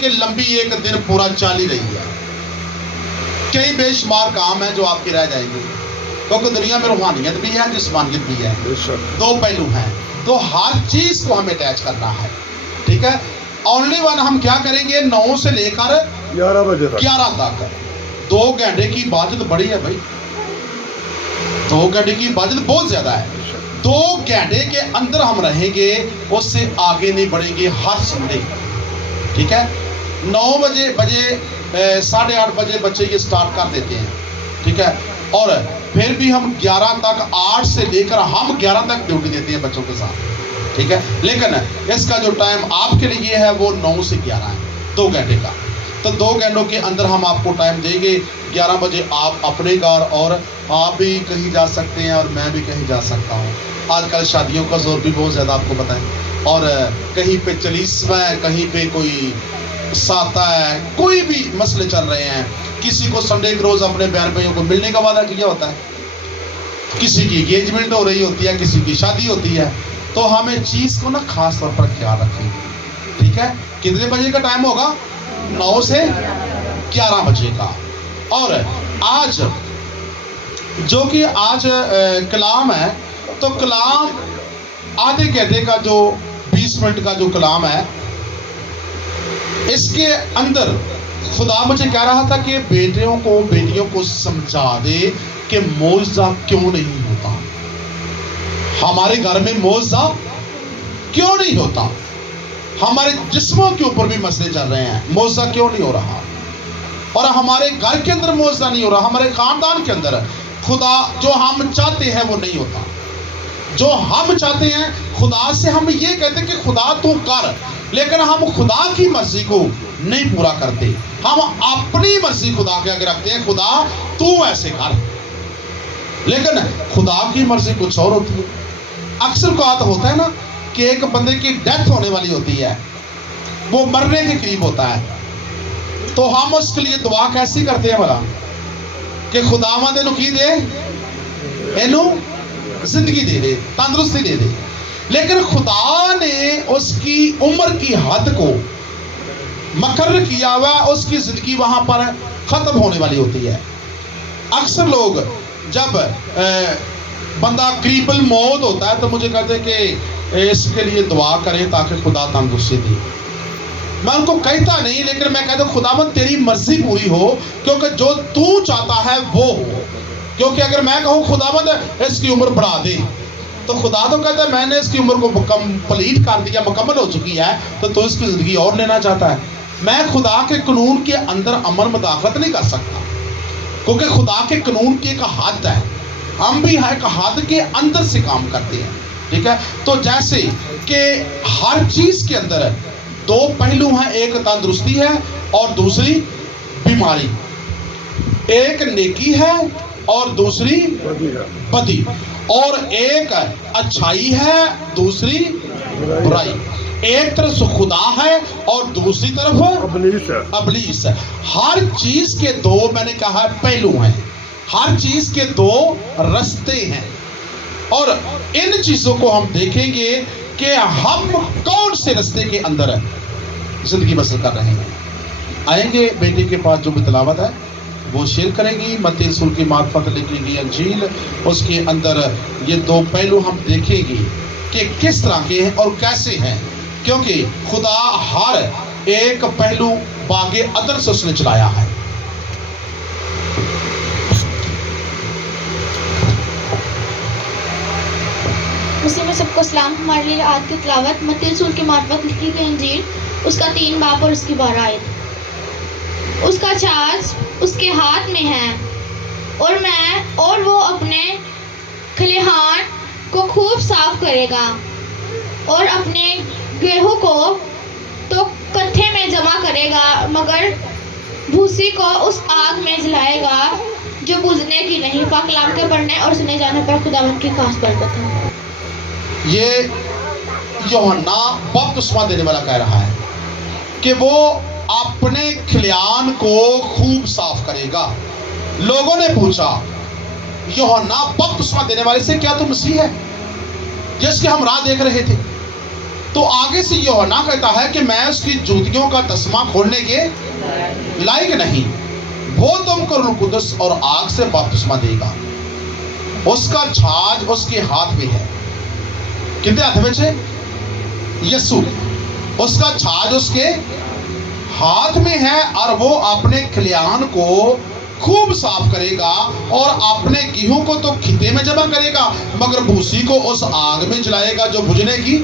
کہ لمبی ایک دن پورا چل ہی رہی ہے. کئی بے شمار کام ہیں جو آپ کے رہ جائیں گے، کیونکہ دنیا میں روحانیت بھی ہے، جسمانیت بھی ہے، دو پہلو ہیں. تو ہر چیز کو ہمیں اٹیچ کرنا ہے. ٹھیک ہے. اونلی ون ہم کیا کریں گے 9 سے لے کر 11 تک. 2 گھنٹے کی عبادت بڑی ہے بھائی، 2 گھنٹے کی عبادت بہت زیادہ ہے. 2 گھنٹے کے اندر ہم رہیں گے، اس سے آگے نہیں بڑھیں گے ہر سنڈے. ٹھیک ہے. 9 بجے 8:30 بجے بچے یہ سٹارٹ کر دیتے ہیں. ٹھیک ہے. اور پھر بھی ہم 11 تک، 8 سے لے کر ہم 11 تک ڈیوٹی دیتے ہیں بچوں کے ساتھ. ٹھیک ہے. لیکن اس کا جو ٹائم آپ کے لیے ہے وہ 9 سے 11 ہے، 2 گھنٹے کا. تو 2 گھنٹوں کے اندر ہم آپ کو ٹائم دیں گے. 11 بجے آپ اپنے گھر، اور آپ بھی کہیں جا سکتے ہیں اور میں بھی کہیں جا سکتا ہوں. آج کل شادیوں کا زور بھی بہت زیادہ آپ کو پتہ ہے، اور کہیں پہ چلیسواں ہے، کہیں پہ کوئی ساتھ ہے، کوئی بھی مسئلے چل رہے ہیں. کسی کو سنڈے کے روز اپنے بہن بھائیوں کو ملنے کا وعدہ کیا ہوتا ہے، کسی کی انگیجمنٹ ہو رہی ہوتی ہے، کسی کی شادی ہوتی ہے. تو ہمیں چیز کو نا خاص طور پر خیال رکھیں گے. ٹھیک ہے. کتنے بجے کا ٹائم ہوگا؟ 9 سے 11 بجے کا. اور آج جو کہ آج کلام ہے، تو کلام آدھے گھنٹے کا، جو 20 منٹ کا جو کلام ہے، اس کے اندر خدا مجھے کہہ رہا تھا کہ بیٹیوں کو سمجھا دے کہ معجزہ کیوں نہیں ہوتا، ہمارے گھر میں معجزہ کیوں نہیں ہوتا، ہمارے جسموں کے اوپر بھی مسئلے چل رہے ہیں، معجزہ کیوں نہیں ہو رہا، اور ہمارے گھر کے اندر معجزہ نہیں ہو رہا، ہمارے خاندان کے اندر خدا جو ہم چاہتے ہیں وہ نہیں ہوتا. جو ہم چاہتے ہیں خدا سے، ہم یہ کہتے ہیں کہ خدا تو کر، لیکن ہم خدا کی مرضی کو نہیں پورا کرتے. ہم اپنی مرضی خدا کے آگے رکھتے ہیں، خدا تو ایسے کر، لیکن خدا کی مرضی کچھ اور ہوتی ہے. اکثر اوقات ہوتا ہے نا کہ ایک بندے کی ڈیتھ ہونے والی ہوتی ہے، وہ مرنے کے قریب ہوتا ہے، تو ہم اس کے لیے دعا کیسی کرتے ہیں بھلا کہ خداوند اینو کی دے، اینو زندگی دے دے، تندرستی دے دے. لیکن خدا نے اس کی عمر کی حد کو مقرر کیا ہوا، اس کی زندگی وہاں پر ختم ہونے والی ہوتی ہے. اکثر لوگ جب بندہ قریب الموت ہوتا ہے تو مجھے کہتے ہیں کہ اس کے لیے دعا کریں تاکہ خدا تندرستی دے. میں ان کو کہتا نہیں، لیکن میں کہتا ہوں خداوند تیری مرضی پوری ہو، کیونکہ جو تو چاہتا ہے وہ ہو. کیونکہ اگر میں کہوں خداوند اس کی عمر بڑھا دے، تو خدا تو کہتا ہے میں نے اس کی عمر کو کمپلیٹ کر دیا، مکمل ہو چکی ہے، تو اس کی زندگی اور لینا چاہتا ہے. میں خدا کے قانون کے اندر عمل مداخلت نہیں کر سکتا، کیونکہ خدا کے قانون کی ایک حد ہے، ہم بھی ایک حد کے اندر سے کام کرتے ہیں. ٹھیک ہے. تو جیسے کہ ہر چیز کے اندر 2 پہلو ہیں، ایک تندرستی ہے اور دوسری بیماری، ایک نیکی ہے اور دوسری بدی، اور ایک اچھائی ہے دوسری برائی. ایک طرف خدا ہے اور دوسری طرف ابلیس ہے. ہر چیز کے 2 میں نے کہا پہلو ہیں، ہر چیز کے 2 رستے ہیں، اور ان چیزوں کو ہم دیکھیں گے کہ ہم کون سے رستے کے اندر زندگی بسر کر رہے ہیں. آئیں گے بیٹے کے پاس جو بھی تلاوت ہے وہ شیئر کریں گی. متی رسول کی معرفت لکھی گئی انجیل، اس کے اندر یہ 2 پہلو ہم دیکھیں گے کہ کس طرح کے ہیں اور کیسے ہیں، کیونکہ خدا ہر ایک پہلو باغ عدن سے اس نے چلایا ہے. مسیح میں سب کو سلام. ہمارے لیے آج کی تلاوت متی رسول کی معرفت لکھی گئی انجیل، اس کا 3 باب اور اس کی 12 آیت. اس کا چارج اس کے ہاتھ میں ہے، اور وہ اپنے کھلیہان کو خوب صاف کرے گا، اور اپنے گیہوں کو تو کٹھے میں جمع کرے گا، مگر بھوسی کو اس آگ میں جلائے گا جو بجھنے کی نہیں. پاک کلام کے پڑھنے اور سنے جانے پر خداوند کی خاص برکت ہے. یہ یوحنا بپتسمہ دینے والا کہہ رہا ہے کہ وہ اپنے کھلیان کو خوب صاف کرے گا. لوگوں نے پوچھا یوحنا بپتسمہ دینے والے سے کیا تو مسیح ہے جس کے ہم راہ دیکھ رہے تھے؟ तो आगे से यूहन्ना कहता है कि मैं उसकी जूतियों का तस्मा खोलने के लायक नहीं, वो तुमको रूह कुदस और आग से बपतिस्मा देगा, उसका छाज उसके हाथ में है। कितने हाथ में है? यीशु, उसका छाज उसके हाथ में है और वो अपने खलियान को खूब साफ करेगा और अपने गेहूं को तो खिते में जमा करेगा मगर भूसी को उस आग में जलाएगा जो बुझने की।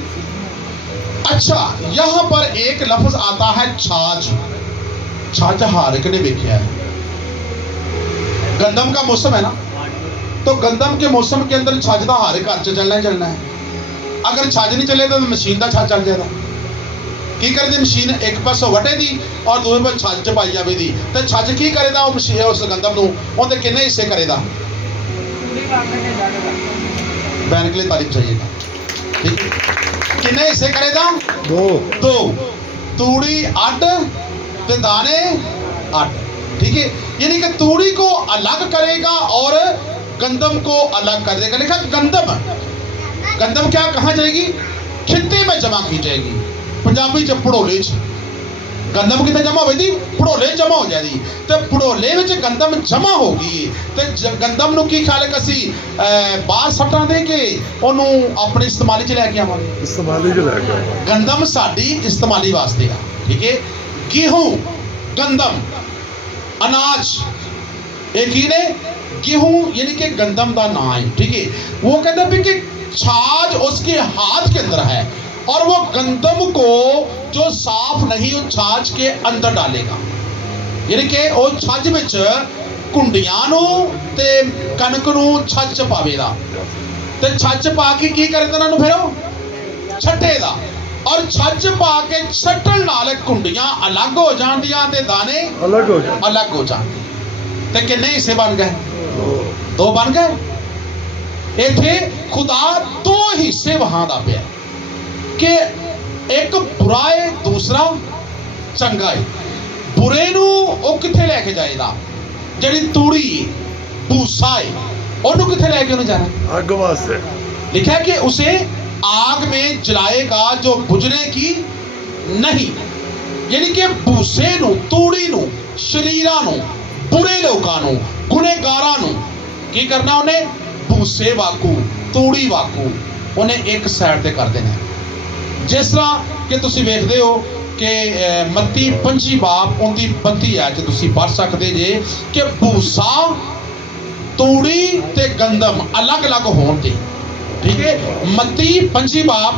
अच्छा, यहां पर एक लफ्ज आता है छाछ। छाछ हर एक ने देखा है। गंदम का मौसम है ना, तो गंदम के मौसम के अंदर छाछ का हर एक घर च चलना ही चलना है। अगर छाछ नहीं चले तो मशीन का छाछ चल जाएगा। की करती मशीन एक पासों वटे दी और दूसरे पास छाछ च पाई जावे दी, तो छाछ की करेगा वो मशीन उस गंदम नूं उहदे किन्ने हिस्से करेगा? बैन के लिए तारीफ चाहिएगा, ठीक है। किन्ने हिस्से करेगा? दो। तूड़ी अड ते दाने अड, ठीक है। यानी कि तूड़ी को अलग करेगा और गंदम को अलग कर देगा। लिखा गंदम क्या कहाँ जाएगी? खित्ते में जमा की जाएगी। पंजाबी च पड़ोले च गंदम कितने जमा होगी? पड़ोले जमा हो जाएगी। तो पड़ोले में गंदम जमा होगी तो गंदम नूं की ख्याल कसी बाहर सट्टा दे के ओनू अपने इस्तेमाली च लैके आवांगे। गंदम साडी इस्तेमाली वास्ते है, ठीक है। गेहूं, गंदम, अनाज, एक ही ने गेहूं यानी कि गंदम का नाम है, ठीक है। वो कहता भी कि छाछ उसके हाथ के अंदर है और वो गंदम को जो साफ नहीं उस छाछ के अंदर डालेगा। यानी कि वो छाछ में कुंडियां नूं ते कनक नूं छाछ पावेगा ते छाछ पा के की करेगा उन्होंने फिर छट्टेगा और छाछ पा के छट्टन नाल कुंडियां अलग हो जांदियां ते दाने अलग हो जाते। ते किन्ने हिस्से बन गए? दो बन गए। इथे खुदा दो हिस्से वहां दा पिया कि एक बुरा है दूसरा चंगा है। बुरे नू वो किथे लेके जाएगा? जड़ी तूड़ी भूसा है ओनू किथे लेके उन्हें जाना? आग वास्ते। लिखा है कि उसे आग में जलाएगा जो बुझने की नहीं। यानी कि भूसे नू, तूड़ी नू, शरीरां नू, बुरे लोकां नू, गुनेगारां नू की करना? उन्हें भूसे वाकू, तूड़ी वाकू उन्हें एक साइड ते कर देना। जिस तरह कि तुसी वेखदे हो कि मत्ती 5 बाब 32 है जो तुसी पढ़ सकते जे कि भूसा, तूड़ी ते गंदम अलग अलग होण ते, ठीक है। मत्ती 5 बाब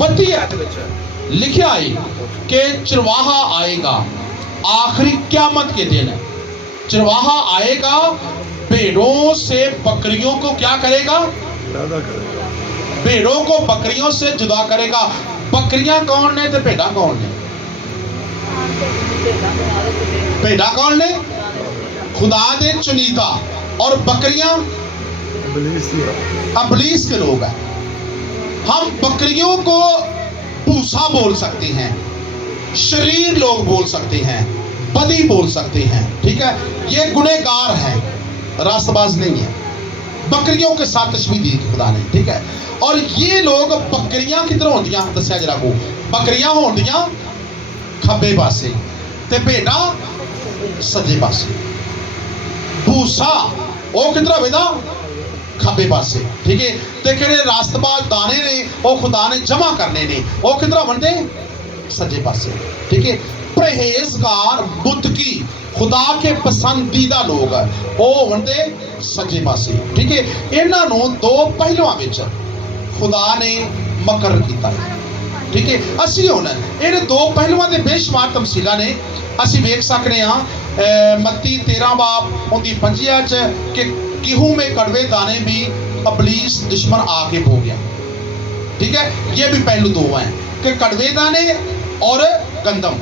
32 है लिखा है कि चरवाहा आएगा आखिरी क़यामत के दिन। चरवाहा आएगा, भेड़ों से बकरियों को क्या करेगा? भेड़ों को बकरियों से जुदा करेगा। बकरियां कौन ने ते भेड़ा कौन ने? भेड़ा कौन ने? खुदा दे चुनीदा। और बकरियां अबलीस के लोग हैं। हम बकरियों को भूसा बोल सकते हैं, शरीर लोग बोल सकते हैं, बदी बोल सकते हैं, ठीक है। ये गुनहगार है, रास्तबाज नहीं है। बकरियों के साथ तशबीह दी खुदा ने, ठीक है। और ये लोग बकरियां किधर होंदियां? दस्या जरा को। बकरियां होंदियां खब्बे पासे ते भेड़ा सज्जे पासे। भूसा वो किधर होवेगा? खब्बे पासे, ठीक है। ते किहड़े रास्तबाज दाने ने वो खुदा ने जमा करने ने वो किधर होंदे? सज्जे पासे, ठीक है। परहेजगार, मुत्तकी, खुदा के पसंदीदा लोग वो होंदे सज्जे पासे, ठीक है। इन्हां नूं दो पहलुआं विच खुदा ने मकर किया, ठीक है। असी हुण इन्हां दो पहलुआं दे बेशुमार तमसीलां ने असी वेख सकते हाँ। मत्ती 13 बाब 25 कि गेहूं में कड़वे दाने भी अबलीस दुश्मन आके बो गया, ठीक है। ये भी पहलू दो हैं कि कड़वे दाने और गंदम।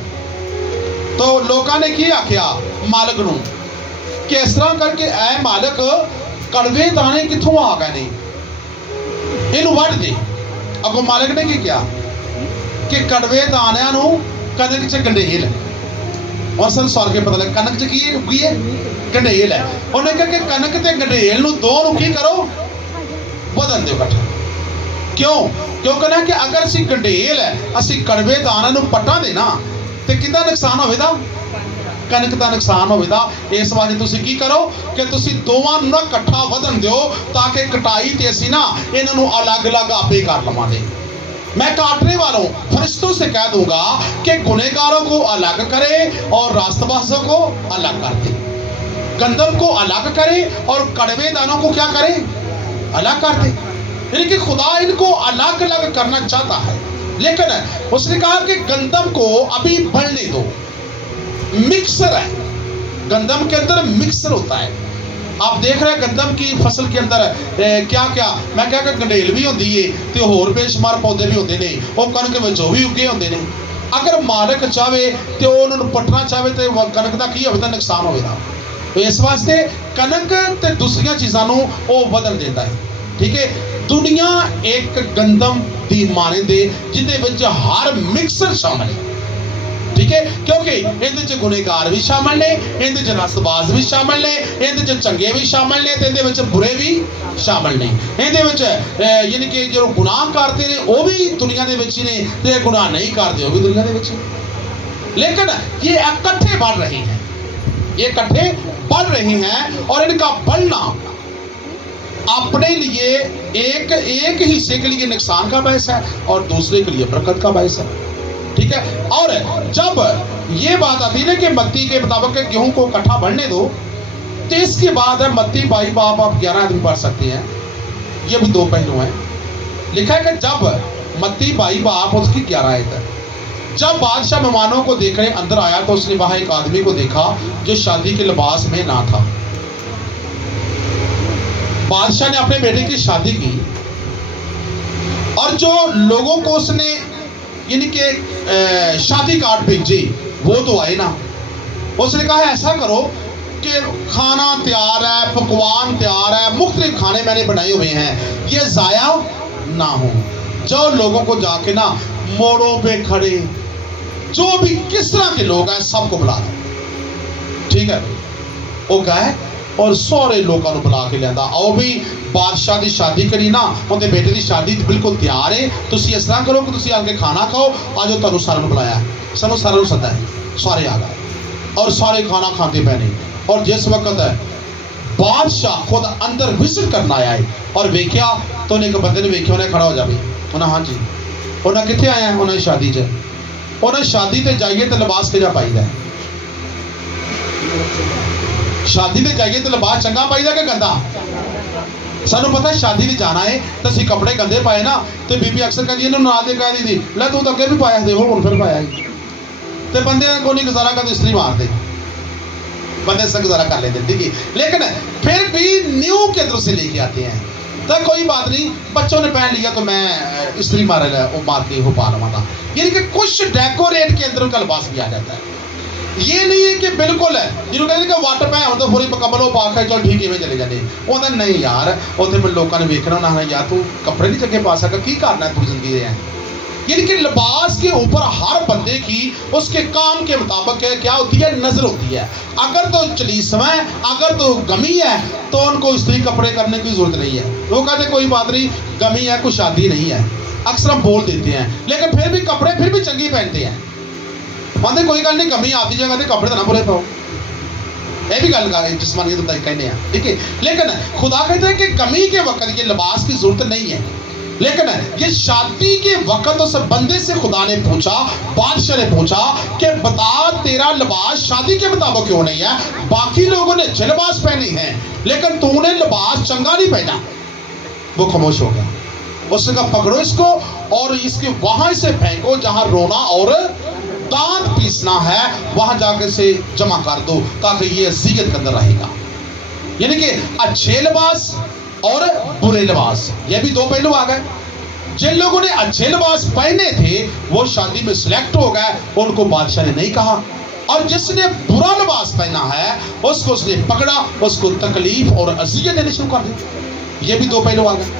तो लोगों ने की आख्या मालिक नूं कि इस तरह करके ऐ मालिक कड़वे दाने कित्थों आ गए ने, इनू वढ़ दे। अगों मालिक ने की किया कि कड़वे दानियां नूं कनक च गंडेल, और संसार के पता लगे कनक च की है? गंडेल है। उन्हें कहा कि कनक ते गंडेल नूं दो नूं की करो? बदल दो इकट्ठा। ਕਿਉਂ? ਕਿਉਂਕਿ ਨਾ ਕਿ ਅਗਰ ਅਸੀਂ ਗੰਢੇਲ ਅਸੀਂ ਕੜਵੇ ਦਾਣਾ ਨੂੰ ਪੱਟਾਂ ਦੇ ਨਾ ਤੇ ਕਿਹਦਾ ਨੁਕਸਾਨ ਹੋਵੇਗਾ? ਕਣਕ ਦਾ ਨੁਕਸਾਨ ਹੋਵੇਗਾ। ਇਸ ਵਾਰ ਤੁਸੀਂ ਕੀ ਕਰੋ ਕਿ ਤੁਸੀਂ ਦੋਵਾਂ ਨੂੰ ਨਾ ਇਕੱਠਾ ਵਧਣ ਦਿਓ ਤਾਂ ਕਿ ਕਟਾਈ ਤੇ ਅਸੀਂ ਨਾ ਇਹਨਾਂ ਨੂੰ ਅਲੱਗ-ਅਲੱਗ ਆਪੇ ਕਰ ਲਵਾਂਗੇ। मैं काटने वालों फरिश्तों से कह दूंगा कि गुनहगारों को अलग करे और रास्तबाजों को अलग कर दे। गंदम को अलग करे और कड़वे दानों को क्या करे? अलग कर दे। यानी कि खुदा इनको अलग अलग करना चाहता है, लेकिन उसने कहा कि गंदम को अभी बढ़ने दो। मिक्सर है, गंदम के अंदर मिक्सर होता है। आप देख रहे हैं गंदम की फसल के अंदर क्या क्या, मैं क्या गंढेल भी होती है तो होर बेशुमार पौधे भी होते हैं, वो कणक में भी उगे होते हैं। अगर मालक चाहे तो उन्होंने पटना चाहे तो कणक का की होगा नुकसान होगा। तो इस वास्ते कणक ते दूसरिया चीज़ों वो बदल देता है। ठीक है, दुनिया एक गंदम दी माने दे जिदे विच हर मिक्सर शामिल है। ठीक है, क्योंकि ਇਹਦੇ ਚ ਗੁਨਹਗਾਰ ਵੀ ਸ਼ਾਮਲ ਨੇ, ਇਹਦੇ ਚ ਰਸਤਬਾਜ਼ ਵੀ ਸ਼ਾਮਲ ਨੇ, ਇਹਦੇ ਚ ਚੰਗੇ ਵੀ ਸ਼ਾਮਲ ਨੇ ਤੇ ਇਹਦੇ ਵਿੱਚ ਬੁਰੇ ਵੀ ਸ਼ਾਮਲ ਨੇ। ਇਹਦੇ ਵਿੱਚ ਯਾਨੀ ਕਿ ਜੋ ਗੁਨਾਹ ਕਰਦੇ ਨੇ ਉਹ ਵੀ ਦੁਨੀਆ ਦੇ ਵਿੱਚ ਹੀ ਨੇ ਤੇ ਗੁਨਾਹ ਨਹੀਂ ਕਰਦੇ ਉਹ ਵੀ ਦੁਨੀਆ ਦੇ ਵਿੱਚ। लेकिन ये इकट्ठे बढ़ रहे हैं, ये इकट्ठे बढ़ रहे हैं और इनका बढ़ना अपने लिए एक हिस्से के लिए नुकसान का बायस है और दूसरे के लिए बरकत का बायस है। ठीक है, और जब ये बात आती है कि मत्ती के मुताबिक गेहूं को इकट्ठा बढ़ने दो, तो इसके बाद है मत्ती 22 बाब आप 11 आदमी पढ़ सकते हैं, ये भी दो पहलू हैं। लिखा है कि जब मत्ती 22 बाब उसकी 11 आयत है, जब बादशाह मेहमानों को देखने अंदर आया तो उसने वहां एक आदमी को देखा जो शादी के लिबास में ना था। बादशाह ने अपने बेटे की शादी की और जो लोगों को उसने यानी कि शादी कार्ड भेजे वो तो आए ना। उसने कहा ऐसा करो कि खाना तैयार है, पकवान तैयार है, मुख्तलिफ खाने मैंने बनाए हुए हैं, ये ज़ाया ना हो। जो लोगों को जाके ना मोड़ों पे खड़े जो भी किस तरह के लोग हैं सबको बुला दो। ठीक है, वो कहे और सारे लोगों को बुला के लिया आओ भी बादशाह की शादी करी ना, उनके बेटे की शादी बिल्कुल तैयार है, तुसी इस तरह करो कि तुसी आके खाना खाओ, आज तुहानू सारे नू बुलाया, सानू सारे नू सदा है, सारे आ गए और सारे खाना खाते पे ने। और जिस वक्त बादशाह खुद अंदर विजिट करना आया है और वेख्या तो उन्हें एक बंदे ने वेख्या, उन्हें खड़ा हो जाए, उन्हें हाँ जी, उन्हें कितने आया है? उन्हें शादी च, उन्हें शादी ते जाइए तो लिबास किजा पाईदा है? शादी ते जाइए तो लिबास चंगा पाईदा कि गंदा? सानू पता है शादी में जाना है तो असीं कपड़े गंदे पाए ना तो बीबी अक्सर कहती है ना दे कह दी थी लै तू तो अगे भी पाया दे हुण फिर पाया ही तो बंदे को नहीं गुजारा कर इस्त्री मार दे, बंदे से गुजारा कर लेते। ठीक है, लेकिन फिर भी न्यू के अंदर से लेके आते हैं तो कोई बात नहीं, बच्चों ने पहन लिया तो मैं इस्त्री मार के हो पा लवांगा। यानी कि कुछ डेकोरेट के अंदर उनका लिबास भी आ जाता है। ये नहीं है कि बिल्कुल है जिन्होंने कहते कि वट पै तो पूरी मुकम्मल पा के चल ठीक है चले जाते, वो नहीं यार उत्थे फिर लोगों ने वेखना ना यार तू कपड़े नहीं चंगे पा सका, की करना तू जिंदगी है। यानी कि लिबास के ऊपर हर बंदे की उसके काम के मुताबिक क्या होती है? नजर होती है। अगर तो चलीसवा है, अगर तो गमी है तो उनको इस्त्री कपड़े करने की जरूरत नहीं है। वो कहते कोई बात नहीं, गमी है, कोई शादी नहीं है, अक्सर हम बोल देते हैं, लेकिन फिर भी कपड़े फिर भी चंगी पहनते हैं। कहते कोई गल नहीं, कमी आती जगह कपड़े तो ना बुरे पाओ, ये भी गल जिस्मानी कहने हैं। ठीक है, लेकिन खुदा कहते हैं कि कमी के वक्त ये लिबास की जरूरत नहीं है, लेकिन ये शादी के वक्त उस बंदे से खुदा ने पूछा, बादशाह ने पूछा कि बता तेरा लिबास शादी के मुताबिक क्यों नहीं है? बाकी लोगों ने अच्छे लिबास पहने हैं लेकिन तूने लिबास चंगा नहीं पहना। वो खामोश हो गया। उसने कहा पकड़ो इसको और इसके वहां से फेंको जहां रोना और दांत पीसना है, वहां जाकर से जमा कर दो ताकि ये अज़ियत के अंदर रहेगा। यानी कि अच्छे लिबास और बुरे लिबास, ये भी दो पहलू आ गए। जिन लोगों ने अच्छे लिबास पहने थे वो शादी में सिलेक्ट हो गए, उनको बादशाह ने नहीं कहा, और जिसने बुरा लिबास पहना है उसको उसने पकड़ा, उसको तकलीफ और अज़ियत देनी शुरू कर दी। ये भी दो पहलू आ गए।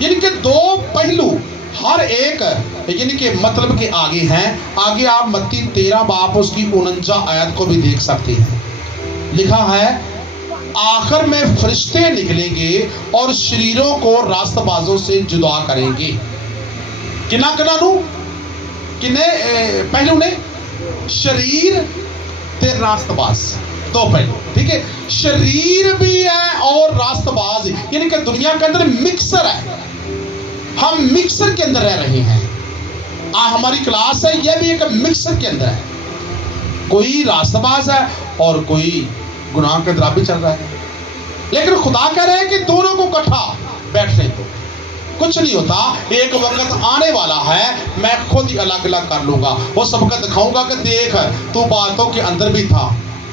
यानी कि दो पहलू हर एक यानी कि मतलब के आगे हैं। आगे आप मत्ती 13 बाब उसकी 49 आयत को भी देख सकते हैं। लिखा है आखिर में फरिश्ते निकलेंगे और शरीरों को रास्तबाजों से जुदा करेंगे। ਕਿੰਨਾ ਨੂੰ ਕਿੰਨੇ ਪਹਿਲੂ ਨੇ, शरीर ते रास्तबाज, दो पहलू, ठीक है। शरीर भी है और रास्तबाज, यानी कि दुनिया के अंदर मिक्सर है, हम मिक्सर के अंदर रह रहे हैं। हमारी क्लास है, यह भी एक मिक्सर के अंदर है, कोई रास्तबाज है और कोई गुनाह के अंदर भी चल रहा है। लेकिन खुदा कह रहे हैं कि दोनों को इकट्ठा बैठने दो, कुछ नहीं होता। एक वक्त आने वाला है, मैं खुद ही अलग अलग कर लूंगा। वो सबका दिखाऊंगा कि देख तू बातों के अंदर भी था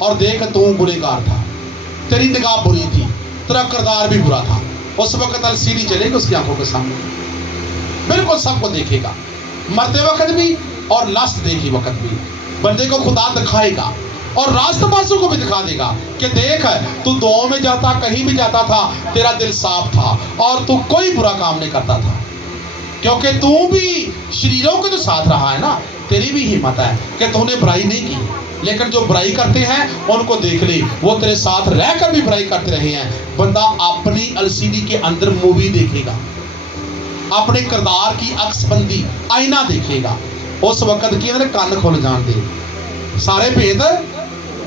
और देख तू गुनहगार था, तेरी निगाह बुरी थी, तेरा किरदार भी बुरा था। उस वक्त सीढ़ी चलेगी उसकी आंखों के सामने, बिल्कुल सबको देखेगा, मरते वक्त भी और लास्ट देखी वक्त भी। बंदे को खुदा दिखाएगा और रास्तबाजों को भी दिखा देगा कि देख तू दुआओं में जाता, कहीं भी जाता था, तेरा दिल साफ था और तू कोई बुरा काम नहीं करता था, क्योंकि तू भी शरीरों के तो साथ रहा है ना। तेरी भी हिम्मत है कि तूने बुराई नहीं की, लेकिन जो बुराई करते हैं उनको देख ले, वो तेरे साथ रहकर भी बुराई करते रहे हैं। बंदा अपनी एलसीडी के अंदर मूवी देखेगा, अपने किरदार की अक्सबंदी आईना देखेगा। उस वक्त की कान खुल जान दे, सारे भेद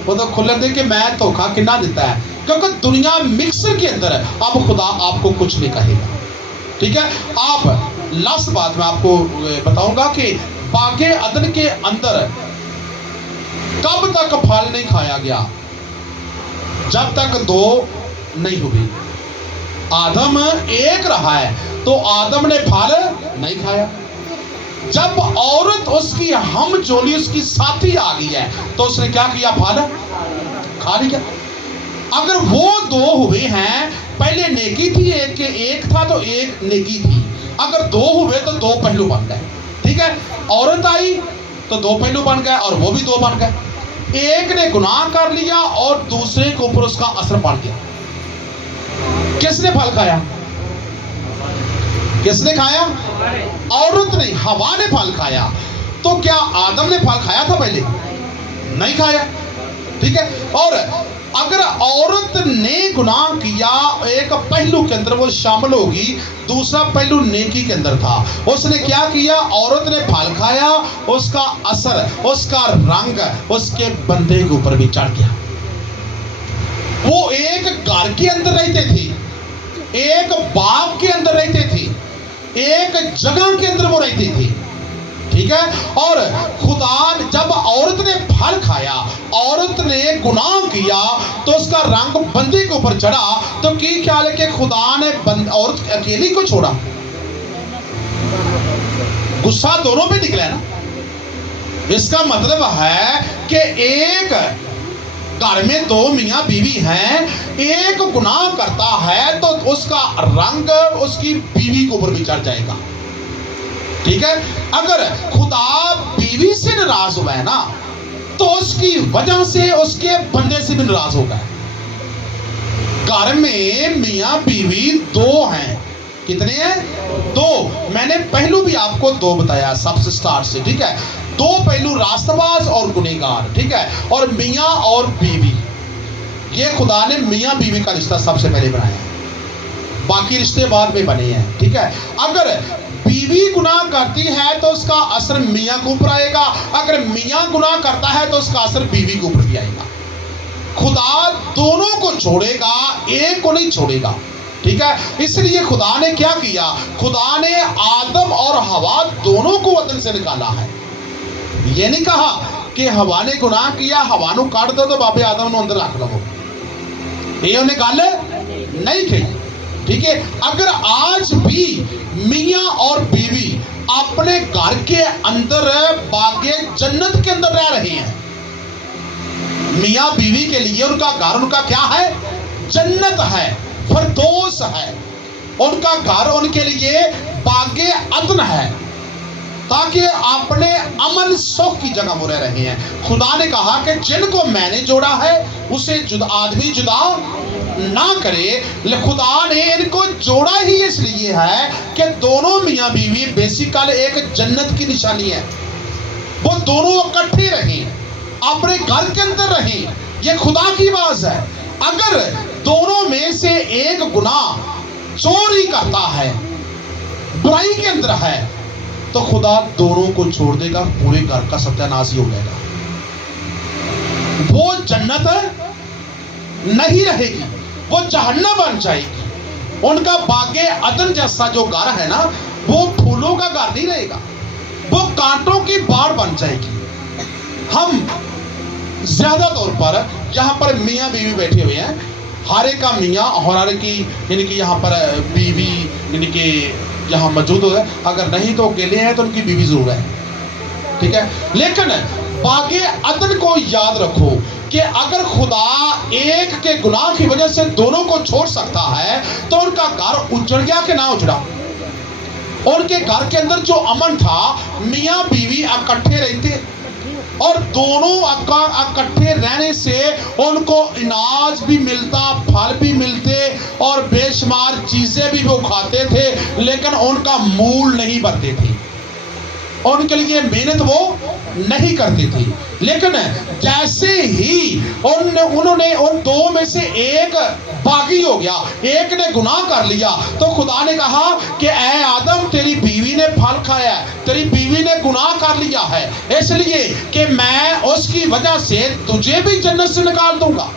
वो तो खुलन दे कि मैं धोखा कितना देता है, क्योंकि दुनिया मिक्सर के अंदर है। अब खुदा आपको कुछ नहीं कहेगा, ठीक है। आप लास्ट बात मैं आपको बताऊंगा कि बागे अदन के अंदर कब तक फल नहीं खाया गया, जब तक दो नहीं हुई। आदम एक रहा है तो आदम ने फल नहीं खाया। जब औरत उसकी हम जोली उसकी साथी आ गई है तो उसने क्या किया, फल खा लिया। अगर वो दो हुए हैं, पहले नेकी थी, एक था तो एक नेकी थी, अगर दो हुए तो दो पहलू बन गए, ठीक है। औरत आई तो दो पहलू बन गए और वो भी दो बन गए। एक ने गुनाह कर लिया और दूसरे के ऊपर उसका असर पड़ गया। किसने फल खाया, किसने खाया? औरत ने, हवा ने फल खाया। तो क्या आदम ने फल खाया था पहले? नहीं खाया, ठीक है। और अगर औरत ने गुनाह किया, एक पहलू के अंदर वो शामिल होगी, दूसरा पहलू नेकी के अंदर था। उसने क्या किया, औरत ने फल खाया, उसका असर, उसका रंग उसके बंदे के ऊपर भी चढ़ गया। वो एक घर के अंदर रहते थे, एक बाग के अंदर रहते थे, एक जगह के अंदर वो रहती थी, ठीक है। और खुदा जब औरत ने फल खाया, औरत ने गुनाह किया, तो उसका रंग बंदे के ऊपर चढ़ा। तो की ख्याल है कि खुदा ने औरत अकेली को छोड़ा? गुस्सा दोनों पे निकला ना। इसका मतलब है कि एक घर में दो मियाँ बीवी हैं, एक गुनाह करता है तो उसका रंग उसकी बीवी के ऊपर भी चढ़ जाएगा, ठीक है। अगर खुदा बीवी से नाराज हुआ है ना, तो उसकी वजह से उसके बंदे से भी नाराज होगा। घर में मियाँ बीवी दो हैं, कितने हैं? दो। मैंने पहलू भी आपको दो बताया सबसे स्टार्ट से, ठीक है। दो पहलू, रास्तबाज और गुनहगार, ठीक है। और मियाँ और बीवी, ये खुदा ने मियाँ बीवी का रिश्ता सबसे पहले बनाया, बाकी रिश्ते बाद में बने हैं, ठीक है। अगर बीवी गुनाह करती है तो उसका असर मियाँ के ऊपर आएगा, अगर मियाँ गुनाह करता है तो उसका असर बीवी के ऊपर भी आएगा। खुदा दोनों को छोड़ेगा, एक को नहीं छोड़ेगा, ठीक है। इसलिए खुदा ने क्या किया, खुदा ने आदम और हवा दोनों को वतन से निकाला है। ये नहीं कहा कि हवा ने गुनाह किया, हवा नू काट दो तो बाबे आदम नू अंदर रख लवो, ये उन्हें गल नहीं कही, ठीक है। अगर आज भी मियाँ और बीवी अपने घर के अंदर बागे जन्नत के अंदर रह रहे हैं, मियाँ बीवी के लिए उनका घर, उनका क्या है? जन्नत है, फरदौस है। उनका घर उनके लिए बागे अदन है, ताकि अपने अमन सुख की जगह वो रह रहे हैं। खुदा ने कहा कि जिनको मैंने जोड़ा है उसे आदमी जुदा ना करे। खुदा ने इनको जोड़ा ही इसलिए है कि दोनों मियाँ बीवी बेसिकल एक जन्नत की निशानी है। वो दोनों इकट्ठे रहें, अपने घर के अंदर रहें, ये खुदा की आवाज है। अगर दोनों में से एक गुनाह चोरी करता है, बुराई के अंदर है, तो खुदा दोनों को छोड़ देगा, पूरे घर का सत्यानाश ही हो जाएगा। वो जन्नत नहीं रहेगी, वो जहन्नम बन जाएगी। उनका बागे अदन जैसा जो घर है ना, वो फूलों का घर नहीं रहेगा, वो कांटों की बाड़ बन जाएगी। हम ज्यादा तौर पर यहाँ पर मियाँ बीवी बैठे हुए हैं, हारे का मियाँ और हारे की यानी कि यहाँ पर बीवी यानी कि यहाँ मौजूद है। अगर नहीं तो अकेले हैं तो उनकी बीवी जरूर है, ठीक है। लेकिन बागे अदन को याद रखो कि अगर खुदा एक के गुनाह की वजह से दोनों को छोड़ सकता है तो उनका घर उजड़ गया कि ना उजड़ा। उनके घर के अंदर जो अमन था, मियाँ बीवी इकट्ठे रहते और दोनों इकट्ठे रहने से उनको अनाज भी मिलता, फल भी मिलते और बेशुमार चीजें भी वो खाते थे, लेकिन उनका मूल नहीं भरते थे, उनके लिए मेहनत वो नहीं करती थी। लेकिन जैसे ही उन्होंने उन दो में से एक बागी हो गया, एक ने गुनाह कर लिया, तो खुदा ने कहा कि ऐ आदम तेरी बीवी ने फल खाया है, तेरी बीवी ने गुनाह कर लिया है, इसलिए कि मैं उसकी वजह से तुझे भी जन्नत से निकाल दूंगा,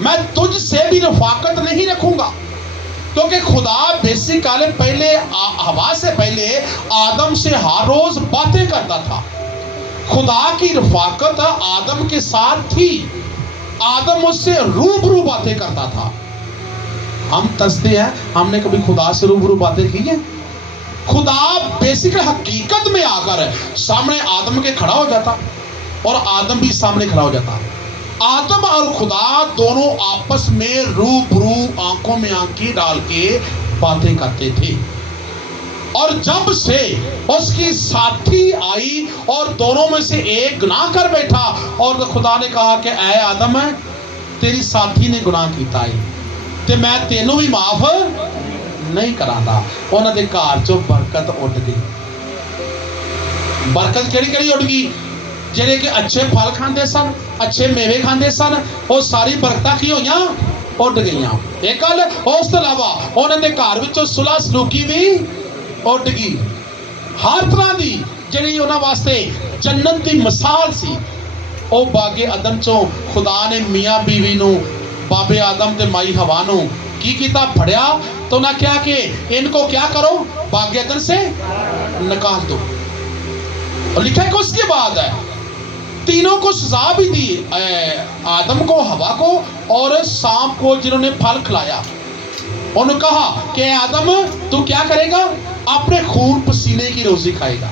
मैं तुझसे भी रफाकत नहीं रखूंगा। क्योंकि खुदा बेसिकली पहले हवा से पहले आदम से हर रोज बातें करता था। खुदा की रफाकत आदम के साथ थी, आदम उससे रूबरू बातें करता था। हम तस्ते हैं, हमने कभी खुदा से रूबरू बातें की हैं? खुदा बेसिकली हकीकत में आकर सामने आदम के खड़ा हो जाता और आदम भी सामने खड़ा हो जाता। आदम और खुदा दोनों आपस में रूबरू आंखों में आंखें डाल के बातें करते थे। और जब से उसकी साथी आई और दोनों में से एक गुनाह कर बैठा और खुदा ने कहा कि ऐ आदम है तेरी साथी ने गुनाह किया है ते मैं तेनों भी माफ नहीं करांदा। उन्हां दे घर चों बरकत उड़ गई। बरकत केड़ी उड़ गई? ਜਿਹੜੇ कि अच्छे फल खाते सन, अच्छे मेवे खाते सन, वो सारी बरकतां की होईयां उड़ गईयां। एक गल उस तो इलावा उन्हां दे घर विचों सुलह सलूकी भी उड़ गई। हर तरह की जिहड़ी उन्हां वास्ते जन्नत की मिसाल सी, वो बागे अदन चों खुदा ने मियाँ बीवी नूं, बाबे आदम ते माई हवा नूं की कीता? फड़िया तो उन्हें क्या कि इनको क्या करो, बागे अदन से निकाल दो। और लिखा है कि उसके बाद है तीनों को सजा भी दी, आदम को, हवा को और सांप को जिन्होंने फल खिलाया। उन्होंने कहा कि आदम तू क्या करेगा? अपने खून पसीने की रोजी खाएगा।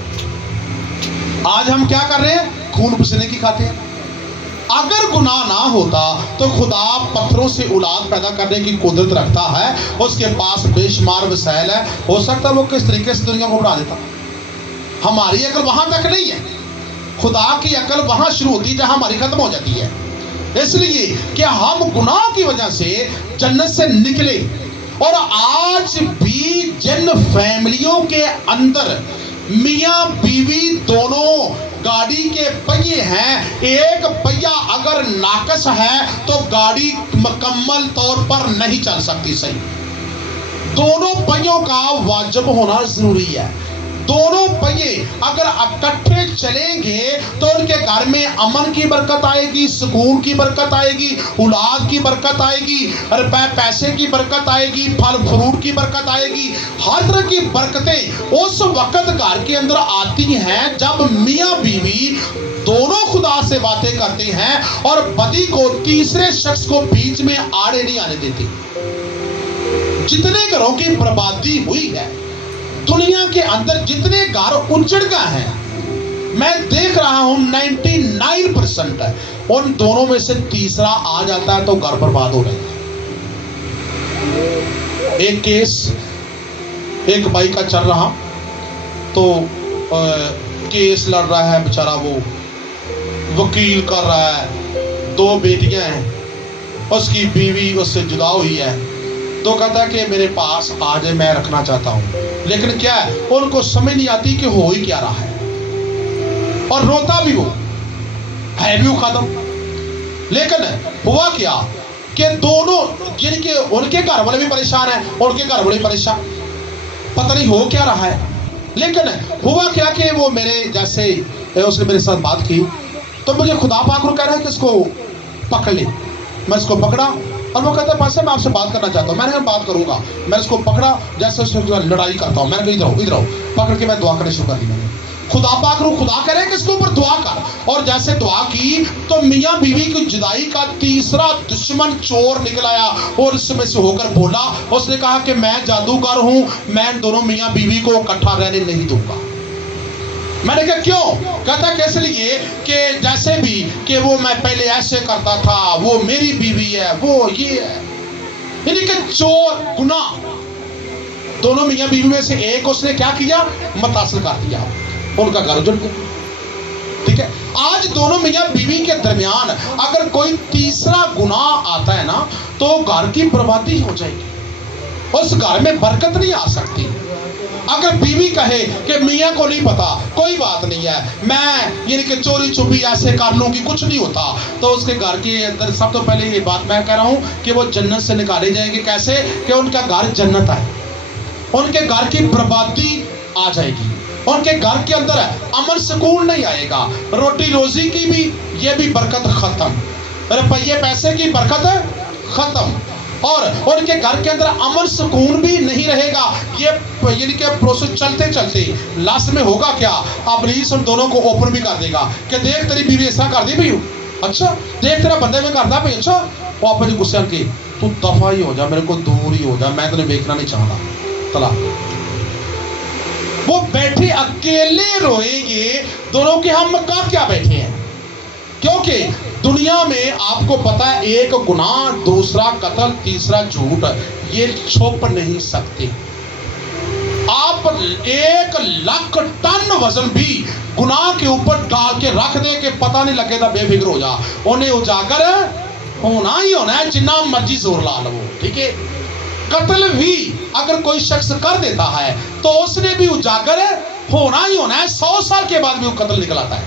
आज हम क्या कर रहे हैं? खून पसीने की खाते हैं। अगर गुनाह ना होता तो खुदा पत्थरों से औलाद पैदा करने की कुदरत रखता है, उसके पास बेशुमार वसाइल है, हो सकता है वो किस तरीके से दुनिया को बढ़ा देता। हमारी अकल वहां तक नहीं है, खुदा की अकल वहां शुरू होती है जहां हमारी खत्म हो जाती है। इसलिए कि हम गुनाह की वजह से जन्नत से निकले। और आज भी जिन फैमिलियों के अंदर मियाँ बीवी दोनों गाड़ी के पहिए हैं, एक पहिया अगर नाकस है तो गाड़ी मुकम्मल तौर पर नहीं चल सकती सही। दोनों पहियों का वाजिब होना जरूरी है। दोनों पहिए अगर इकट्ठे चलेंगे तो उनके घर में अमन की बरकत आएगी, सुकून की बरकत आएगी, औलाद की बरकत आएगी, रुपए पैसे की बरकत आएगी, फल फ्रूट की बरकत आएगी। हर तरह की बरकतें उस वक्त घर के अंदर आती हैं जब मियाँ बीवी दोनों खुदा से बातें करते हैं और बदी को, तीसरे शख्स को बीच में आड़े नहीं आने देते। जितने घरों की बर्बादी हुई है दुनिया के अंदर, जितने घर उजड़ गए हैं, मैं देख रहा हूं 99% है, उन दोनों में से तीसरा आ जाता है तो घर बर्बाद हो जाता है। एक केस एक भाई का चल रहा तो केस लड़ रहा है बेचारा, वो वकील कर रहा है, 2 बेटियां हैं, उसकी बीवी उससे जुदा हुई है, तो कहता है कि मेरे पास आ जाए, मैं रखना चाहता हूँ। लेकिन क्या है, उनको समझ नहीं आती कि हो ही क्या रहा है, और रोता भी वो है भी वो खत्म। लेकिन हुआ क्या कि दोनों जिनके उनके घर वाले भी परेशान हैं, उनके घर वाले परेशान, पता नहीं हो क्या रहा है। لیکن ہوا کیا کہ وہ میرے جیسے اس نے میرے ساتھ بات کی تو مجھے خدا پاک رو کہہ رہا ہے کہ اس کو پکڑ لے. میں اس کو پکڑا اور وہ کہتا ہے پاسٹر میں آپ سے بات کرنا چاہتا ہوں. میں نے کہا بات کروں گا. میں اس کو پکڑا جیسے اس سے لڑائی کرتا ہوں. میں نے کہا ادھر آؤ. پکڑ کے میں دعا کرنے شروع کر دی. میں نے خدا پاک رو خدا کرے کہ اس کے اوپر دعا کر. اور جیسے دعا کی تو میاں بیوی کی جدائی کا تیسرا دشمن چور نکل آیا اور اس میں سے ہو کر بولا. اس نے کہا کہ میں جادوگر ہوں, میں ان دونوں میاں بیوی کو اکٹھا رہنے نہیں دوں گا. میں نے کہا کیوں؟ کہتا کہ اس لیے کہ جیسے بھی کہ وہ میں پہلے ایسے کرتا تھا, وہ میری بیوی ہے, وہ یہ ہے. یعنی کہ چور گناہ دونوں میاں بیوی میں سے ایک اس نے کیا کیا, متاثر کر دیا, ان کا گھر اجڑ گیا. ٹھیک ہے, آج دونوں میاں بیوی کے درمیان اگر کوئی تیسرا گناہ آتا ہے نا تو گھر کی بربادی ہو جائے گی, اس گھر میں برکت نہیں آ سکتی. اگر بیوی کہے کہ میاں کو نہیں پتا, کوئی بات نہیں ہے, میں یعنی کہ چوری چھپی ایسے کر لوں گی, کچھ نہیں ہوتا, تو اس کے گھر کے اندر سب تو پہلے یہ بات میں کہہ رہا ہوں کہ وہ جنت سے نکالے جائیں گے. کیسے کہ ان کا گھر جنت ہے, ان کے گھر کی بربادی آ جائے گی, ان کے گھر کے اندر امن سکون نہیں آئے گا. روٹی روزی کی بھی یہ بھی برکت ختم, روپیے پیسے کی برکت ختم, اور ان کے گھر کے اندر امن سکون بھی نہیں رہے گا. یہ یعنی کہ پروسیس چلتے چلتے لاسٹ میں ہوگا کیا, ابلیس ان دونوں کو اوپن بھی کر دے گا کہ دیکھ تیری بیوی ایسا کر دی بھائی, اچھا دیکھ تیرا بندے میں کرتا بھائی, اچھا وہ آپ مجھے غصے کی تو دفعہ ہی ہو جا, میرے کو دور ہی ہو جا, میں تمہیں دیکھنا نہیں چاہتا. طلاق. وہ بیٹھے اکیلے روئیں گے دونوں کے, ہم کیا بیٹھے ہیں, کیونکہ دنیا میں آپ کو پتا ہے ایک گناہ, دوسرا قتل, تیسرا جھوٹ, یہ چھپ نہیں سکتے. آپ 1,00,000 ٹن وزن بھی گناہ کے اوپر ڈال کے رکھ دے کہ پتہ نہیں لگے گا, بے فکر ہو جا, انہیں اجاگر ہونا ہی ہونا ہے جنہ مرضی زور لا لو. ٹھیک ہے, قتل بھی اگر کوئی شخص کر دیتا ہے تو اس نے بھی اجاگر ہونا ہی ہونا ہے, 100 سال کے بعد بھی وہ قتل نکل آتا ہے.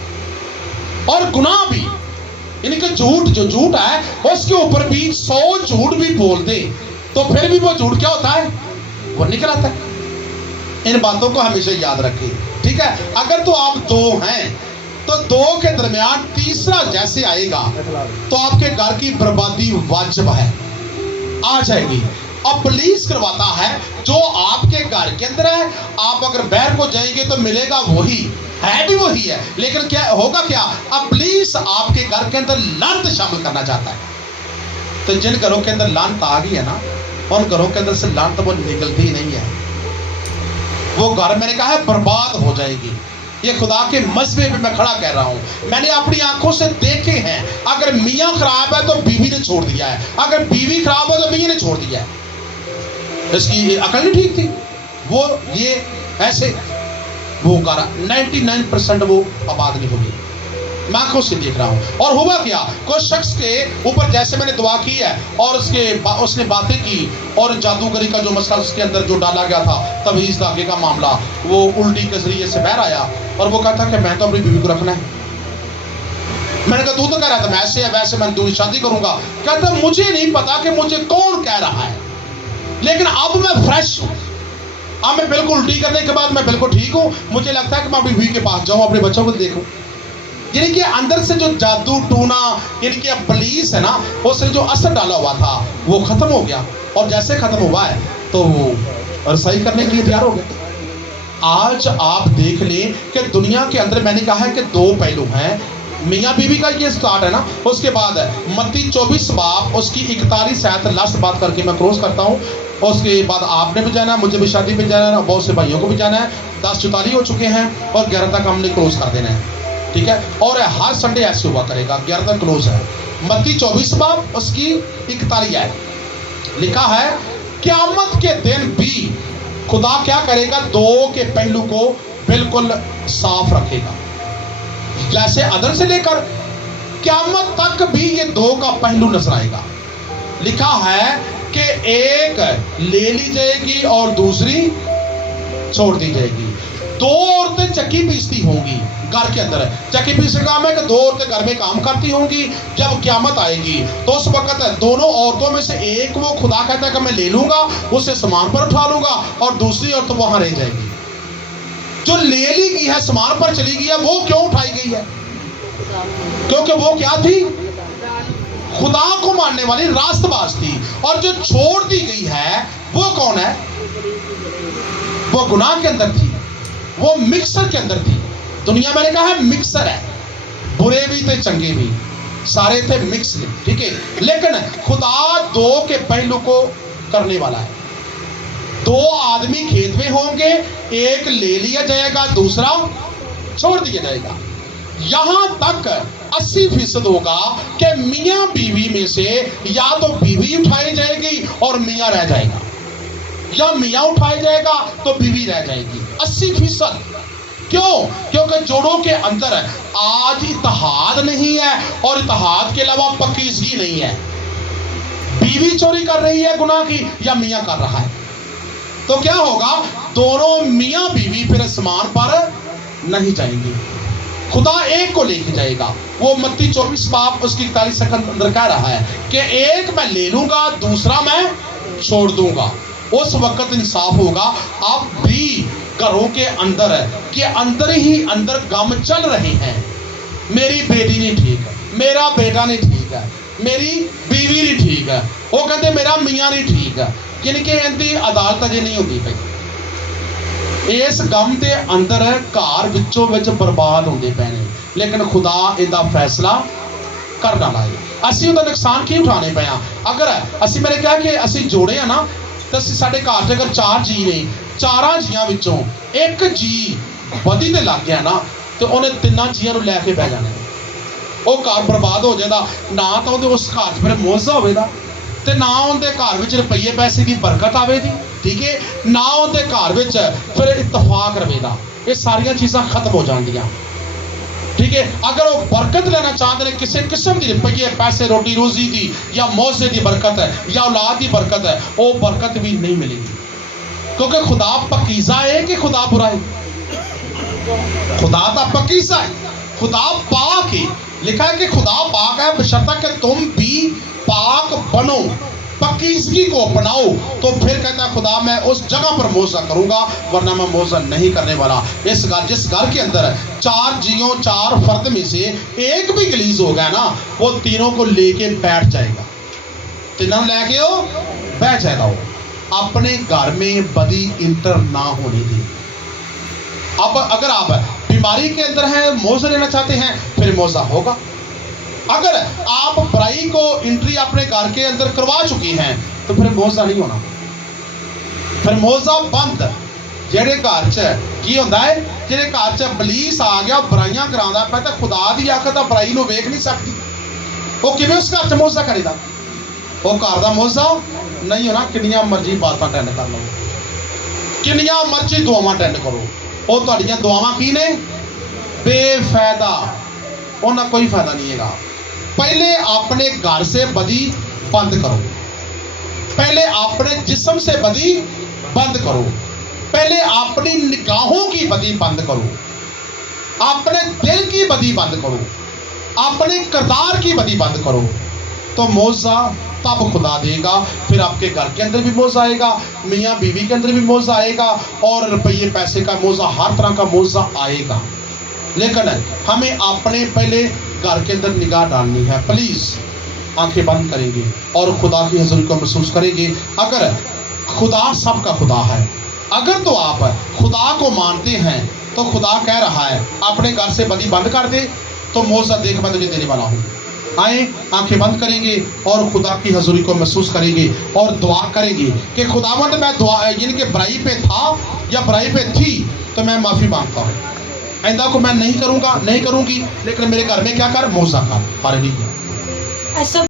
اور گناہ بھی یعنی کہ جھوٹ, جو جھوٹ ہے اس کے اوپر بھی 100 جھوٹ بھی بول دے تو پھر بھی وہ جھوٹ کیا ہوتا ہے, وہ نکل آتا ہے. ان باتوں کو ہمیشہ یاد رکھیں. ٹھیک ہے, اگر تو آپ دو ہیں تو دو کے درمیان تیسرا جیسے آئے گا تو آپ کے گھر کی بربادی واجب ہے, آ جائے گی. ابلیس کرواتا ہے جو آپ کے گھر کے اندر ہے, آپ اگر باہر کو جائیں گے تو ملے گا وہی ہے, بھی وہی ہے, لیکن کیا ہوگا, کیا ابلیس آپ کے گھر کے اندر لعنت شامل کرنا چاہتا ہے. تو جن گھروں کے اندر لعنت آ گئی ہے نا, ان گھروں کے اندر سے لعنت وہ نکلتی ہی نہیں ہے, وہ گھر میں نے کہا ہے برباد ہو جائے گی. یہ خدا کے مذبے پہ میں کھڑا کہہ رہا ہوں, میں نے اپنی آنکھوں سے دیکھے ہیں. اگر میاں خراب ہے تو بیوی نے چھوڑ دیا ہے, اگر بیوی خراب ہو تو میاں نے چھوڑ دیا ہے. اس کی عقل نہیں ٹھیک تھی, وہ یہ ایسے وہ کرا 99% وہ آباد نہیں ہوگی. میں آنکھوں سے دیکھ رہا ہوں. اور ہوا کیا, کوئی شخص کے اوپر جیسے میں نے دعا کی ہے اور اس نے باتیں کی, اور جادوگری کا جو مسئلہ اس کے اندر جو ڈالا گیا تھا, تویز دھاگے کا معاملہ, وہ الٹی کے ذریعے سے باہر آیا. اور وہ کہتا کہ میں تو اپنی بیوی کو رکھنا ہے. میں نے کہا تو کہہ رہا تھا میں ایسے ہے ویسے میں دوسری شادی کروں گا. کہتا مجھے نہیں پتا کہ مجھے کون کہہ رہا ہے, لیکن اب میں فریش ہوں, اب میں بالکل الٹی کرنے کے بعد میں بالکل ٹھیک ہوں. مجھے لگتا ہے کہ میں اپنی بیوی کے پاس جاؤں, اپنے بچوں کو دیکھوں. یعنی کہ اندر سے جو جادو ٹونا یعنی کہ ابلیس ہے نا, اس نے جو اثر ڈالا ہوا تھا وہ ختم ہو گیا. اور جیسے ختم ہوا ہے تو وہ رسائی کرنے کے لیے تیار ہو گئے. آج آپ دیکھ لیں کہ دنیا کے اندر میں نے کہا ہے کہ 2 پہلو ہیں. میاں بیوی کا یہ سٹارٹ ہے نا, اس کے بعد متی 24 باب اس کی 41 آیت لاسٹ بات کر کے میں کلوز کرتا ہوں. اس کے بعد آپ نے بھی جانا ہے, مجھے بھی شادی پہ جانا ہے, بہت سے بھائیوں کو بھی جانا ہے. 10:44 ہو چکے ہیں اور 11 تک ہم نے کلوز کر دینا ہے. ٹھیک ہے, اور ہر سنڈے ایسے ہوا کرے گا, 11 تک کلوز ہے. متی 24 باب اس کی 41 آیت لکھا ہے, قیامت کے دن بھی خدا کیا کرے گا, 2 کے پہلو کو بالکل صاف رکھے گا. جیسے عدن سے لے کر قیامت تک بھی یہ 2 کا پہلو نظر آئے گا. لکھا ہے کہ ایک لے لی جائے گی اور دوسری چھوڑ دی جائے گی. 2 عورتیں چکی پیستی ہوں گی گھر کے اندر. چکی پیسنے کا کام ہے کہ 2 عورتیں گھر میں کام کرتی ہوں گی. جب قیامت آئے گی تو اس وقت دونوں عورتوں میں سے ایک وہ خدا کہتا ہے کہ میں لے لوں گا, اسے سامان پر اٹھا لوں گا, اور دوسری عورت وہاں رہ جائے گی. जो ले ली गई है, समान पर चली गई है, वो क्यों उठाई गई है? क्योंकि वो क्या थी? खुदा को मानने वाली रास्तबाज थी। और जो छोड़ दी गई है वो कौन है? वो गुनाह के अंदर थी, वो मिक्सर के अंदर थी। दुनिया मैंने कहा है मिक्सर है, बुरे भी थे चंगे भी, सारे थे मिक्स, ठीक है। लेकिन खुदा दो के पहलू को करने वाला है। दो आदमी खेत में होंगे, एक ले लिया जाएगा, दूसरा छोड़ दिया जाएगा। यहां तक 80% होगा कि मियां बीवी में से या तो बीवी उठाई जाएगी और मियां रह जाएगा, या मियां उठाया जाएगा तो बीवी रह जाएगी। 80%। क्यों? क्योंकि जोड़ों के अंदर आज इत्तेहाद नहीं है, और इत्तेहाद के अलावा पकीज़गी नहीं है। बीवी चोरी कर रही है गुनाह की, या मियां कर रहा है, तो क्या होगा? दोनों मियां बीवी फिर आसमान पर नहीं जाएंगे, खुदा एक को लेके जाएगा। वो मत्ती 24 बाब उसकी 41 सेकंड अंदर कह रहा है कि एक मैं ले लूंगा, दूसरा मैं छोड़ दूंगा। उस वक्त इंसाफ होगा। अब भी घरों के अंदर के अंदर ही अंदर गम चल रहे हैं। मेरी बेटी नहीं ठीक है, मेरा बेटा नहीं ठीक है, मेरी बीवी नहीं ठीक है, वो कहते मेरा मियाँ नहीं ठीक है, जिनके इनकी अदालत अजे नहीं होगी पई। इस गम के अंदर घर विचों विच बर्बाद होंदे पए ने, लेकिन खुदा इहदा फैसला कर डाला है। असीं उहदा नुकसान क्यों उठाने पे? अगर असीं मैंने कहा कि असीं जोड़े आ ना, तो असीं साडे घर च अगर 4 जी ने, 4 जीआं विचों एक जी बदी ते लग गया ना, तो उन्हें 3 जीआं नूं लैके बह जाना, वो घर बर्बाद हो जाएगा। ना तो उहदे उस घर च फिर मुआवजा होवेगा, ते ना उनके घर विच रुपये पैसे की बरकत आवेगी, ठीक है, ना उनके घर विच फिर इत्तफाक रहेगा। ये सारियां चीज़ां खत्म हो जाएंगियां, ठीक है। अगर वो बरकत लेना चाहते हैं किसी किस्म की, रुपये पैसे रोटी रोजी की या मौजे की बरकत है या औलाद की बरकत है, वो बरकत भी नहीं मिलेगी। क्योंकि खुदा पकीज़ा है कि खुदा बुरा है? खुदा तो पकीज़ा है, खुदा पाक है। लिखा है कि खुदा पाक है, बशर्ते कि तुम भी पाक बनो, पकीज़गी को अपनाओ। तो फिर कहता है खुदा मैं उस जगह पर मुआवजा करूंगा, वरना मैं मुआवजा नहीं करने वाला। इस घर, जिस घर के अंदर 4 जियों 4 फर्द में से एक भी गलीज हो गया ना, वो तीनों को लेके बैठ जाएगा, तीनों लेके वो बैठ जाएगा। वो अपने घर में बदी इंटर ना होने दी। अब अगर आप बीमारी के अंदर हैं, मुआवजा लेना चाहते हैं, फिर मुआवजा होगा। अगर आप बुराई को एंट्री अपने घर के अंदर करवा चुकी हैं, तो फिर मुआवजा नहीं होना, फिर मुआवजा बंद। जेड़े घर च की होंदा है, जेड़े घर च बलीस आ गया बुराइयां करांदा पिया, तो खुदा दी अख तां बुराई नूं वेख नहीं सकती, वो किवें उस घर च मुआवजा करेगा? वो घर दा मुआवजा नहीं होना। किन्नियां मर्जी बातां अटेंड कर लो, किन्नियां मर्जी दुआवां अटेंड करो, वो तुहाडीआं दुआवां की ने? बेफायदा, उन्हां कोई फायदा नहीं है। पहले अपने घर से बदी बंद करो, पहले अपने जिस्म से बदी बंद करो, पहले अपनी निगाहों की बदी बंद करो, अपने दिल की बदी बंद करो, अपने किरदार की बदी बंद करो, तो मुआवजा तब खुदा देगा। फिर आपके घर के अंदर भी मुआवजा आएगा, मियाँ बीवी के अंदर भी मुआवजा आएगा, और रुपये पैसे का मुआवजा, हर तरह का मुआवजा आएगा। लेकिन हमें अपने पहले घर के अंदर निगाह डालनी है। प्लीज़ आंखें बंद करेंगे और खुदा की हज़ूरी को महसूस करेंगे। अगर खुदा सबका खुदा है, अगर तो आप खुदा को मानते हैं, तो खुदा कह रहा है अपने घर से बदी बंद कर दे, तो मुआवजा देख मैं तुझे देने वाला हूँ। आए आंखें बंद करेंगे और खुदा की हज़ूरी को महसूस करेंगे और दुआ करेंगे कि खुदावंद मैं दुआ यानी कि बुराई पे था या बुराई पे थी, तो मैं माफ़ी मांगता हूँ, आइंदा को मैं नहीं करूँगा, नहीं करूँगी, लेकिन मेरे घर में क्या कर? मुआवजा कर। हालेलुया।